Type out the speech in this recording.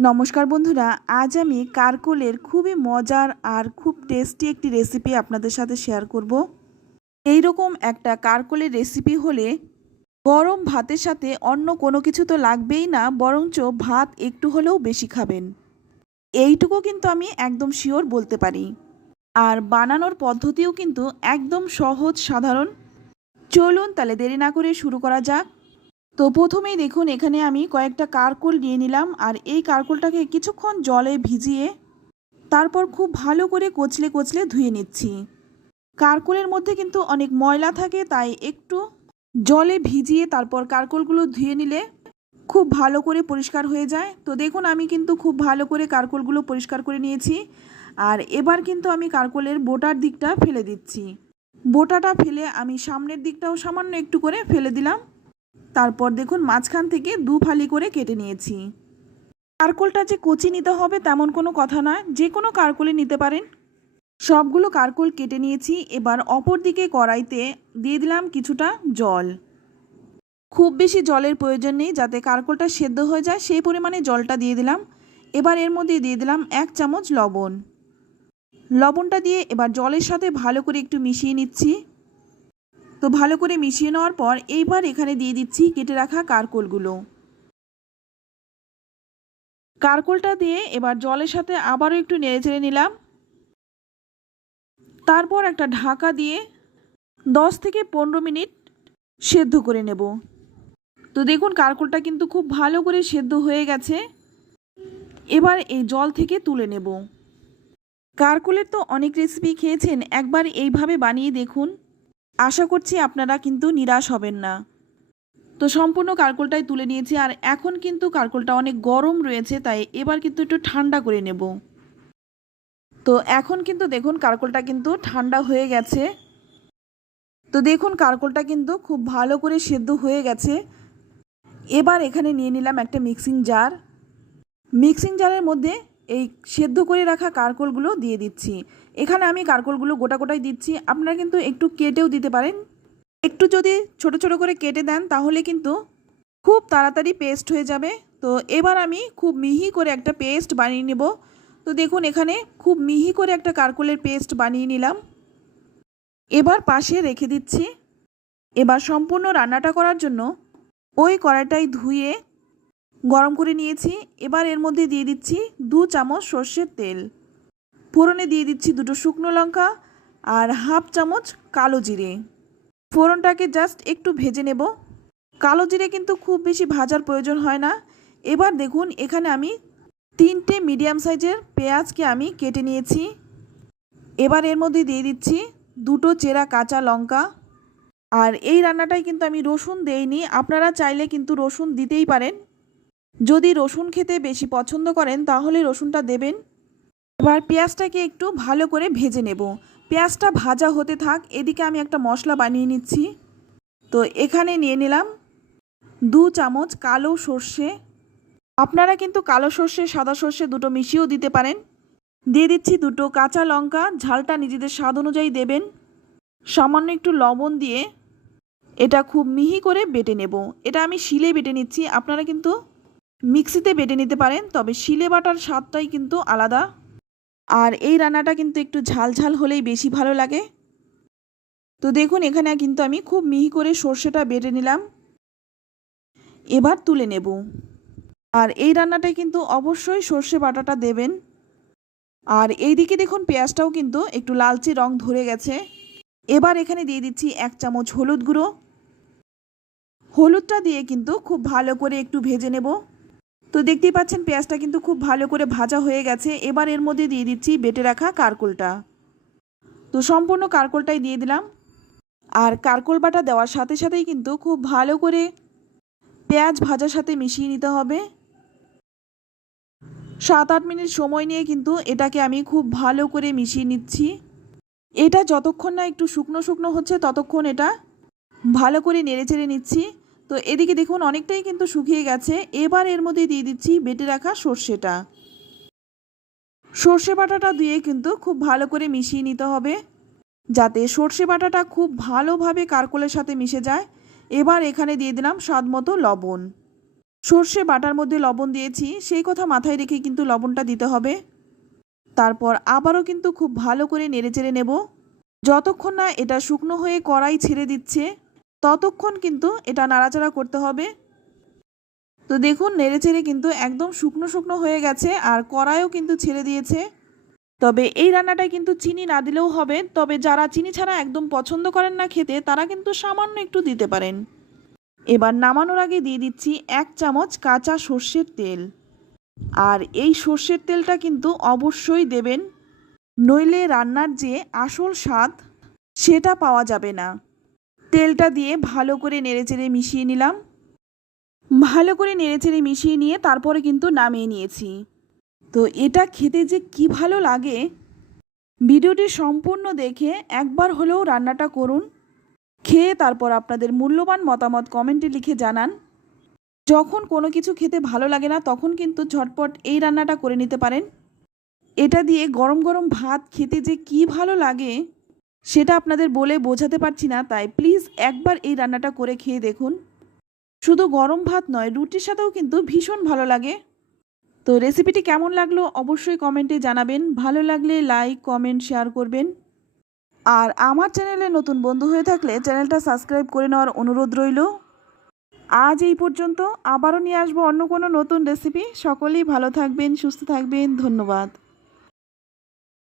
নমস্কার বন্ধুরা, আজ আমি কারকোলের খুবই মজার আর খুব টেস্টি একটি রেসিপি আপনাদের সাথে শেয়ার করব। এই রকম একটা কারকোলের রেসিপি হলে গরম ভাতের সাথে অন্য কোনো কিছু তো লাগবেই না, বরঞ্চ ভাত একটু হলেও বেশি খাবেন। এইটুকু কিন্তু আমি একদম শিওর বলতে পারি। আর বানানোর পদ্ধতিও কিন্তু একদম সহজ, সাধারণ। চলুন তাহলে দেরি না করে শুরু করা যাক। তো প্রথমেই দেখুন, এখানে আমি কয়েকটা কারকোল নিয়ে নিলাম আর এই কারকোলটাকে কিছুক্ষণ জলে ভিজিয়ে তারপর খুব ভালো করে কচলে কচলে ধুয়ে নিচ্ছি। কারকোলের মধ্যে কিন্তু অনেক ময়লা থাকে, তাই একটু জলে ভিজিয়ে তারপর কারকোলগুলো ধুয়ে নিলে খুব ভালো করে পরিষ্কার হয়ে যায়। তো দেখুন, আমি কিন্তু খুব ভালো করে কারকোলগুলো পরিষ্কার করে নিয়েছি আর এবার কিন্তু আমি কারকোলের বোটার দিকটা ফেলে দিচ্ছি। বোটাটা ফেলে আমি সামনের দিকটাও সামান্য একটু করে ফেলে দিলাম। তারপর দেখুন মাঝখান থেকে দু ফালি করে কেটে নিয়েছি। কারকোলটা যে কচি নিতে হবে তেমন কোনো কথা নয়, যে কোনো কারকোলে নিতে পারেন। সবগুলো কারকোল কেটে নিয়েছি, এবার অপর দিকে কড়াইতে দিয়ে দিলাম কিছুটা জল। খুব বেশি জলের প্রয়োজন নেই, যাতে কারকোলটা সেদ্ধ হয়ে যায়, সেই পরিমাণে জলটা দিয়ে দিলাম। এবার এর মধ্যে দিয়ে দিলাম এক চামচ লবণ। লবণটা দিয়ে এবার জলের সাথে ভালো করে একটু মিশিয়ে নিচ্ছি। তো ভালো করে মিশিয়ে নেওয়ার পর এইবার এখানে দিয়ে দিচ্ছি কেটে রাখা কারকোলগুলো। কারকোলটা দিয়ে এবার জলের সাথে আবারও একটু নেড়েচেড়ে নিলাম। তারপর একটা ঢাকা দিয়ে দশ থেকে পনেরো মিনিট সেদ্ধ করে নেব। তো দেখুন কারকোলটা কিন্তু খুব ভালো করে সেদ্ধ হয়ে গেছে। এবার এই জল থেকে তুলে নেব। কারকোলের তো অনেক রেসিপি খেয়েছেন, একবার এইভাবে বানিয়ে দেখুন। আশা করছি আপনারা কিন্তু নিরাশ হবেন না। তো সম্পূর্ণ কারকোলটাই তুলে নিয়েছি আর এখন কিন্তু কারকোলটা অনেক গরম রয়েছে, তাই এবার কিন্তু একটু ঠান্ডা করে নেব। তো এখন কিন্তু দেখুন কারকোলটা কিন্তু ঠান্ডা হয়ে গেছে। তো দেখুন কারকোলটা কিন্তু খুব ভালো করে সেদ্ধ হয়ে গেছে। এবার এখানে নিয়ে নিলাম একটা মিক্সিং জার। মিক্সিং জারের মধ্যে এই সেদ্ধ করে রাখা কারকোলগুলো দিয়ে দিচ্ছি। এখানে আমি কারকোলগুলো গোটা গোটাই দিচ্ছি। আপনারা কিন্তু একটু কেটেও দিতে পারেন। একটু যদি ছোট ছোট করে কেটে দেন, তাহলে কিন্তু খুব তাড়াতাড়ি পেস্ট হয়ে যাবে। তো এবার আমি খুব মিহি করে একটা পেস্ট বানিয়ে নেব। তো দেখুন, এখানে খুব মিহি করে একটা কারকোলের পেস্ট বানিয়ে নিলাম। এবার পাশে রেখে দিচ্ছি। এবার সম্পূর্ণ রান্নাটা করার জন্য ওই কড়াইটাই ধুয়ে গরম করে নিয়েছি। এবার এর মধ্যে দিয়ে দিচ্ছি দু চামচ সর্ষের তেল। ফোড়নে দিয়ে দিচ্ছি দুটো শুকনো লঙ্কা আর হাফ চামচ কালো জিরে। ফোড়নটাকে জাস্ট একটু ভেজে নেব। কালো জিরে কিন্তু খুব বেশি ভাজার প্রয়োজন হয় না। এবার দেখুন, এখানে আমি তিনটে মিডিয়াম সাইজের পেঁয়াজকে আমি কেটে নিয়েছি। এবার এর মধ্যে দিয়ে দিচ্ছি দুটো চেরা কাঁচা লঙ্কা। আর এই রান্নাটায় কিন্তু আমি রসুন দেইনি। আপনারা চাইলে কিন্তু রসুন দিতেই পারেন। যদি রসুন খেতে বেশি পছন্দ করেন, তাহলে রসুনটা দেবেন। এবার পেঁয়াজটাকে একটু ভালো করে ভেজে নেব। পেঁয়াজটা ভাজা হতে থাক, এদিকে আমি একটা মশলা বানিয়ে নিচ্ছি। তো এখানে নিয়ে নিলাম দু চামচ কালো সর্ষে। আপনারা কিন্তু কালো সর্ষে, সাদা সর্ষে দুটো মিশিয়েও দিতে পারেন। দিয়ে দিচ্ছি দুটো কাঁচা লঙ্কা, ঝালটা নিজেদের স্বাদ অনুযায়ী দেবেন। সামান্য একটু লবণ দিয়ে এটা খুব মিহি করে বেটে নেব। এটা আমি শিলে বেটে নিচ্ছি, আপনারা কিন্তু মিক্সিতে বেটে নিতে পারেন, তবে শিলে বাটার স্বাদটাই কিন্তু আলাদা। আর এই রান্নাটা কিন্তু একটু ঝাল ঝাল হলেই বেশি ভালো লাগে। তো দেখুন, এখানে কিন্তু আমি খুব মিহি করে সর্ষেটা বেটে নিলাম। এবার তুলে নেব। আর এই রান্নাটায় কিন্তু অবশ্যই সর্ষে বাটাটা দেবেন। আর এইদিকে দেখুন, পেঁয়াজটাও কিন্তু একটু লালচে রং ধরে গেছে। এবার এখানে দিয়ে দিচ্ছি এক চামচ হলুদ গুঁড়ো। হলুদটা দিয়ে কিন্তু খুব ভালো করে একটু ভেজে নেব। তো দেখতেই পাচ্ছেন পেঁয়াজটা কিন্তু খুব ভালো করে ভাজা হয়ে গেছে। এবার এর মধ্যে দিয়ে দিচ্ছি বেটে রাখা কারকোলটা। তো সম্পূর্ণ কারকোলটাই দিয়ে দিলাম। আর কারকোল বাটা দেওয়ার সাথে সাথেই কিন্তু খুব ভালো করে পেঁয়াজ ভাজার সাথে মিশিয়ে নিতে হবে। সাত আট মিনিট সময় নিয়ে কিন্তু এটাকে আমি খুব ভালো করে মিশিয়ে নিচ্ছি। এটা যতক্ষণ না একটু শুকনো শুকনো হচ্ছে, ততক্ষণ এটা ভালো করে নেড়ে চেড়ে নিচ্ছি। তো এদিকে দেখুন, অনেকটাই কিন্তু শুকিয়ে গেছে। এবার এর মধ্যে দিয়ে দিচ্ছি বেটে রাখা সর্ষেটা। সর্ষে বাটাটা দিয়ে কিন্তু খুব ভালো করে মিশিয়ে নিতে হবে, যাতে সর্ষে বাটাটা খুব ভালোভাবে কারকোলের সাথে মিশে যায়। এবার এখানে দিয়ে দিলাম স্বাদ মতো লবণ। সর্ষে বাটার মধ্যে লবণ দিয়েছি, সেই কথা মাথায় রেখে কিন্তু লবণটা দিতে হবে। তারপর আবারও কিন্তু খুব ভালো করে নেড়েচেড়ে নেব। যতক্ষণ না এটা শুকনো হয়ে কড়াই ছেড়ে দিচ্ছে ততক্ষণ কিন্তু এটা নাড়াচাড়া করতে হবে। তো দেখুন নেড়েচেড়ে কিন্তু একদম শুকনো শুকনো হয়ে গেছে আর কড়াইও কিন্তু ছেড়ে দিয়েছে। তবে এই রান্নাটায় কিন্তু চিনি না দিলেও হবে, তবে যারা চিনি ছাড়া একদম পছন্দ করেন না খেতে, তারা কিন্তু সামান্য একটু দিতে পারেন। এবার নামানোর আগে দিয়ে দিচ্ছি এক চামচ কাঁচা সর্ষের তেল। আর এই সর্ষের তেলটা কিন্তু অবশ্যই দেবেন। নইলে রান্নার যে আসল স্বাদ, সেটা পাওয়া যাবে না। তেলটা দিয়ে ভালো করে নেড়েচেড়ে মিশিয়ে নিলাম। ভালো করে নেড়েচেড়ে মিশিয়ে নিয়ে তারপরে কিন্তু নামিয়ে নিয়েছি। তো এটা খেতে যে কি ভালো লাগে, ভিডিওটি সম্পূর্ণ দেখে একবার হলেও রান্নাটা করুন। খেয়ে তারপর আপনাদের মূল্যবান মতামত কমেন্টে লিখে জানান। যখন কোনো কিছু খেতে ভালো লাগে না, তখন কিন্তু ঝটপট এই রান্নাটা করে নিতে পারেন। এটা দিয়ে গরম গরম ভাত খেতে যে কি ভালো লাগে সেটা আপনাদের বলে বোঝাতে পারছি না, তাই প্লিজ একবার এই রান্নাটা করে খেয়ে দেখুন। শুধু গরম ভাত নয়, রুটির সাথেও কিন্তু ভীষণ ভালো লাগে। তো রেসিপিটি কেমন লাগল অবশ্যই কমেন্টে জানাবেন। ভালো লাগলে লাইক কমেন্ট শেয়ার করবেন। আর আমার চ্যানেলে নতুন বন্ধু হয়ে থাকলে চ্যানেলটা সাবস্ক্রাইব করে নেওয়ার অনুরোধ রইল। আজ এই পর্যন্ত আবারও নিয়ে আসব অন্য কোনো নতুন রেসিপি সকলেই ভালো থাকবেন, সুস্থ থাকবেন, ধন্যবাদ।